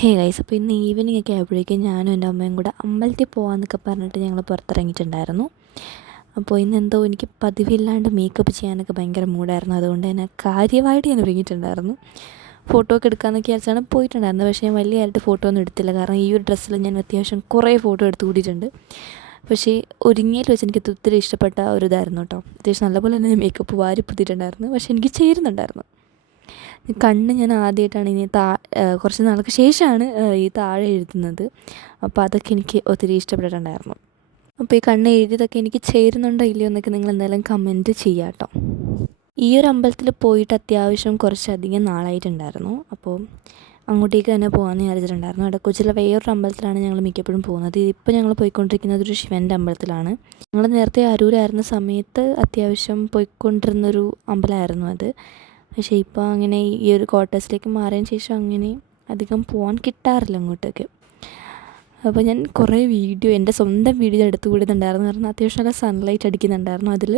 Hey guys, അപ്പോൾ ഇന്ന് evening ഒക്കെ ആയപ്പോഴേക്കും ഞാനും എൻ്റെ അമ്മയും കൂടെ അമ്പലത്തിൽ പോകാമെന്നൊക്കെ പറഞ്ഞിട്ട് ഞങ്ങൾ പുറത്തിറങ്ങിയിട്ടുണ്ടായിരുന്നു. അപ്പോൾ ഇന്നെന്തോ എനിക്ക് പതിവില്ലാണ്ട് മേക്കപ്പ് ചെയ്യാനൊക്കെ ഭയങ്കര മൂഡായിരുന്നു. അതുകൊണ്ട് തന്നെ കാര്യമായിട്ട് ഞാൻ ഒരുങ്ങിയിട്ടുണ്ടായിരുന്നു. ഫോട്ടോ ഒക്കെ എടുക്കാമെന്നൊക്കെ വിചാരിച്ചാണ് പോയിട്ടുണ്ടായിരുന്നത്. പക്ഷേ ഞാൻ വലിയതായിട്ട് ഫോട്ടോ ഒന്നും എടുത്തില്ല. കാരണം ഈ ഒരു ഡ്രസ്സിൽ ഞാൻ അത്യാവശ്യം കുറേ ഫോട്ടോ എടുത്ത് കൂടിയിട്ടുണ്ട്. പക്ഷേ ഒരുങ്ങിയിൽ വെച്ച് എനിക്ക് ഒത്തിരി ഇഷ്ടപ്പെട്ട ഒരു ഇതായിരുന്നു കേട്ടോ. അത്യാവശ്യം നല്ലപോലെ തന്നെ മേക്കപ്പ് വാരി പുതിയിട്ടുണ്ടായിരുന്നു. പക്ഷേ എനിക്ക് ചേരുന്നുണ്ടായിരുന്നു. കണ്ണ് ഞാൻ ആദ്യമായിട്ടാണ് കുറച്ച് നാൾക്ക് ശേഷമാണ് ഈ താഴെ എഴുതുന്നത്. അപ്പോൾ അതൊക്കെ എനിക്ക് ഒത്തിരി ഇഷ്ടപ്പെട്ടിട്ടുണ്ടായിരുന്നു. അപ്പോൾ ഈ കണ്ണ് എഴുതിയതൊക്കെ എനിക്ക് ചേരുന്നുണ്ടോ ഇല്ലയോ എന്നൊക്കെ നിങ്ങൾ എന്തായാലും കമൻറ്റ് ചെയ്യാം കേട്ടോ. ഈ ഒരു അമ്പലത്തിൽ പോയിട്ട് അത്യാവശ്യം കുറച്ചധികം നാളായിട്ടുണ്ടായിരുന്നു. അപ്പോൾ അങ്ങോട്ടേക്ക് തന്നെ പോകാമെന്ന് വിചാരിച്ചിട്ടുണ്ടായിരുന്നു. ഇടക്കൊച്ചിലെ വേറൊരു അമ്പലത്തിലാണ് ഞങ്ങൾ മിക്കപ്പോഴും പോകുന്നത്. ഇപ്പോൾ ഞങ്ങൾ പോയിക്കൊണ്ടിരിക്കുന്നത് ഒരു ശിവൻ്റെ അമ്പലത്തിലാണ്. ഞങ്ങൾ നേരത്തെ അരൂരായിരുന്ന സമയത്ത് അത്യാവശ്യം പോയിക്കൊണ്ടിരുന്നൊരു അമ്പലമായിരുന്നു അത്. പക്ഷേ ഇപ്പോൾ അങ്ങനെ ഈ ഒരു ക്വാർട്ടേഴ്സിലേക്ക് മാറിയതിന് ശേഷം അങ്ങനെ അധികം പോകാൻ കിട്ടാറില്ല അങ്ങോട്ടേക്ക്. അപ്പോൾ ഞാൻ കുറേ എൻ്റെ സ്വന്തം വീഡിയോ എടുത്തു കൂടുന്നുണ്ടായിരുന്നു. കാരണം അത്യാവശ്യം നല്ല സൺലൈറ്റ് അടിക്കുന്നുണ്ടായിരുന്നു. അതിൽ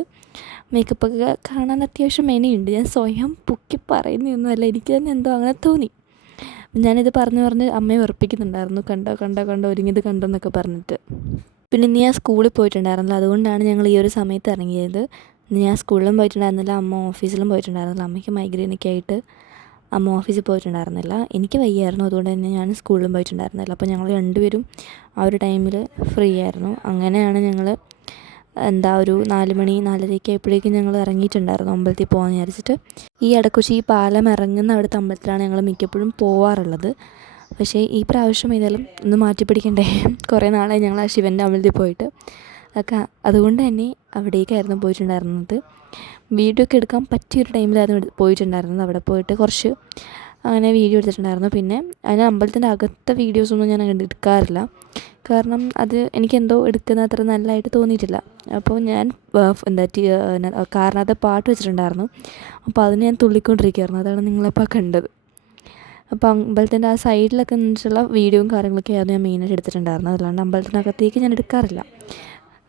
മേക്കപ്പൊക്കെ കാണാൻ അത്യാവശ്യം മെനയുണ്ട്. ഞാൻ സ്വയം പൊക്കി പറയുന്നതൊന്നുമല്ല, എനിക്ക് തന്നെ എന്തോ അങ്ങനെ തോന്നി. ഞാനിത് പറഞ്ഞ് അമ്മയെ ഉറപ്പിക്കുന്നുണ്ടായിരുന്നു, കണ്ടോ ഒരുങ്ങിയത് കണ്ടോ എന്നൊക്കെ പറഞ്ഞിട്ട്. പിന്നെ ഇന്ന് ഞാൻ സ്കൂളിൽ പോയിട്ടുണ്ടായിരുന്നില്ല. അതുകൊണ്ടാണ് ഞങ്ങൾ ഈ ഒരു സമയത്ത് ഇറങ്ങിയത്. ഞാൻ സ്കൂളിലും പോയിട്ടുണ്ടായിരുന്നില്ല, അമ്മ ഓഫീസിലും പോയിട്ടുണ്ടായിരുന്നില്ല. അമ്മയ്ക്ക് മൈഗ്രെയിനൊക്കെ ആയിട്ട് അമ്മ ഓഫീസിൽ പോയിട്ടുണ്ടായിരുന്നില്ല. എനിക്ക് വയ്യായിരുന്നു, അതുകൊണ്ട് തന്നെ ഞാൻ സ്കൂളിലും പോയിട്ടുണ്ടായിരുന്നില്ല. അപ്പോൾ ഞങ്ങൾ രണ്ടുപേരും ആ ഒരു ടൈമിൽ ഫ്രീ ആയിരുന്നു. അങ്ങനെയാണ് ഞങ്ങൾ ഒരു 4 മണി 4:30 ആയപ്പോഴേക്കും ഞങ്ങൾ ഇറങ്ങിയിട്ടുണ്ടായിരുന്നു അമ്പലത്തിൽ പോകാമെന്ന് വിചാരിച്ചിട്ട്. ഈ ഈ പാലം ഇറങ്ങുന്ന അവിടുത്തെ അമ്പലത്തിലാണ് ഞങ്ങൾ മിക്കപ്പോഴും പോവാറുള്ളത്. പക്ഷേ ഈ പ്രാവശ്യം ഏതായാലും ഒന്ന് മാറ്റിപ്പിടിക്കണ്ടേ. കുറേ നാളായി ഞങ്ങൾ ആ ശിവൻ്റെ അമ്പലത്തിൽ പോയിട്ട്. അതുകൊണ്ട് തന്നെ അവിടേക്കായിരുന്നു പോയിട്ടുണ്ടായിരുന്നത്. വീഡിയോ ഒക്കെ എടുക്കാൻ പറ്റിയൊരു ടൈമിലായിരുന്നു പോയിട്ടുണ്ടായിരുന്നത്. അവിടെ പോയിട്ട് കുറച്ച് അങ്ങനെ വീഡിയോ എടുത്തിട്ടുണ്ടായിരുന്നു. പിന്നെ അതിന് അമ്പലത്തിൻ്റെ അകത്തെ വീഡിയോസൊന്നും ഞാൻ അങ്ങനെ എടുക്കാറില്ല. കാരണം അത് എനിക്കെന്തോ എടുക്കുന്ന അത്ര നല്ലതായിട്ട് തോന്നിയിട്ടില്ല. അപ്പോൾ ഞാൻ കാറിനകത്ത് പാട്ട് വെച്ചിട്ടുണ്ടായിരുന്നു. അപ്പോൾ അതിന് ഞാൻ തുള്ളിക്കൊണ്ടിരിക്കുകയായിരുന്നു. അതാണ് നിങ്ങളപ്പോൾ കണ്ടത്. അപ്പോൾ അമ്പലത്തിൻ്റെ ആ സൈഡിലൊക്കെ നിന്നിട്ടുള്ള വീഡിയോയും കാര്യങ്ങളൊക്കെ ആയിരുന്നു ഞാൻ മെയിനായിട്ട് എടുത്തിട്ടുണ്ടായിരുന്നത്. അല്ലാണ്ട് അമ്പലത്തിനകത്തേക്ക് ഞാൻ എടുക്കാറില്ല.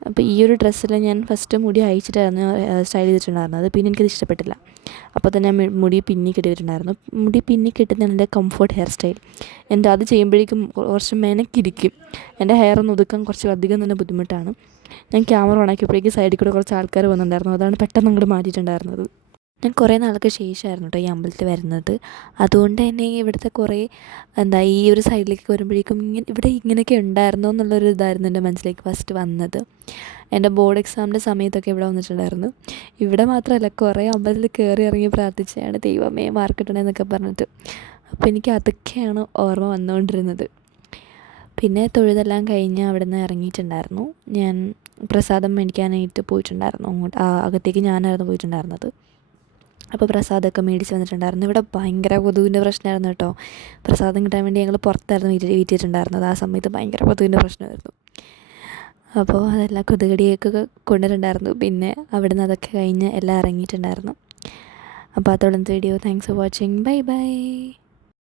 അപ്പോൾ ഈ ഒരു ഡ്രസ്സിൽ ഞാൻ ഫസ്റ്റ് മുടി അയച്ചിട്ടായിരുന്നു സ്റ്റൈൽ ചെയ്തിട്ടുണ്ടായിരുന്നത്. പിന്നെ എനിക്കത് ഇഷ്ടപ്പെട്ടില്ല. അപ്പോൾ തന്നെ മുടി പിന്നി കെട്ടിയിട്ടുണ്ടായിരുന്നു. മുടി പിന്നി കെട്ടുന്നതാണ് എൻ്റെ കംഫർട്ട് ഹെയർ സ്റ്റൈൽ. അത് ചെയ്യുമ്പോഴേക്കും കുറച്ച് മെനക്കിരിക്കും. എൻ്റെ ഹെയർ ഒന്ന് ഒതുക്കാൻ കുറച്ച് അധികം തന്നെ ബുദ്ധിമുട്ടാണ്. ഞാൻ ക്യാമറ ഓണാക്കിയപ്പോഴേക്കും സൈഡിൽ കൂടെ കുറച്ച് ആൾക്കാർ വന്നിട്ടുണ്ടായിരുന്നു. അതാണ് പെട്ടെന്ന് അങ്ങോട്ട് മാറ്റിയിട്ടുണ്ടായിരുന്നത്. ഞാൻ കുറേ നാൾക്ക് ശേഷമായിരുന്നു കേട്ടോ ഈ അമ്പലത്തിൽ വരുന്നത്. അതുകൊണ്ട് തന്നെ ഇവിടുത്തെ കുറേ ഈ ഒരു സൈഡിലേക്ക് വരുമ്പോഴേക്കും ഇവിടെ ഇങ്ങനെയൊക്കെ ഉണ്ടായിരുന്നോ എന്നുള്ളൊരു ഇതായിരുന്നു എൻ്റെ മനസ്സിലേക്ക് ഫസ്റ്റ് വന്നത്. എൻ്റെ ബോർഡ് എക്സാമിൻ്റെ സമയത്തൊക്കെ ഇവിടെ വന്നിട്ടുണ്ടായിരുന്നു. ഇവിടെ മാത്രമല്ല, കുറേ അമ്പലത്തിൽ കയറി ഇറങ്ങി പ്രാർത്ഥിച്ചാണ് ദൈവമേ മാർക്ക് കിട്ടണമെന്നൊക്കെ പറഞ്ഞിട്ട്. അപ്പോൾ എനിക്ക് അതൊക്കെയാണ് ഓർമ്മ വന്നുകൊണ്ടിരുന്നത്. പിന്നെ തൊഴുതെല്ലാം കഴിഞ്ഞ് അവിടെ നിന്ന് ഇറങ്ങിയിട്ടുണ്ടായിരുന്നു. ഞാൻ പ്രസാദം മേടിക്കാനായിട്ട് പോയിട്ടുണ്ടായിരുന്നു. അകത്തേക്ക് ഞാനായിരുന്നു പോയിട്ടുണ്ടായിരുന്നത്. അപ്പോൾ പ്രസാദമൊക്കെ മേടിച്ച് വന്നിട്ടുണ്ടായിരുന്നു. ഇവിടെ ഭയങ്കര കൊതുകിൻ്റെ പ്രശ്നമായിരുന്നു കേട്ടോ. പ്രസാദം കിട്ടാൻ വേണ്ടി ഞങ്ങൾ പുറത്തായിരുന്നു വെയിറ്റ് ചെയ്തിട്ടുണ്ടായിരുന്നത്. ആ സമയത്ത് ഭയങ്കര കൊതുകിൻ്റെ പ്രശ്നമായിരുന്നു. അപ്പോൾ അതെല്ലാം കൊതുകടിയൊക്കെ കൊണ്ടിട്ടുണ്ടായിരുന്നു. പിന്നെ അവിടെ നിന്ന് അതൊക്കെ കഴിഞ്ഞ് എല്ലാം ഇറങ്ങിയിട്ടുണ്ടായിരുന്നു. അപ്പോൾ അതോളം video. Thanks for watching. Bye by.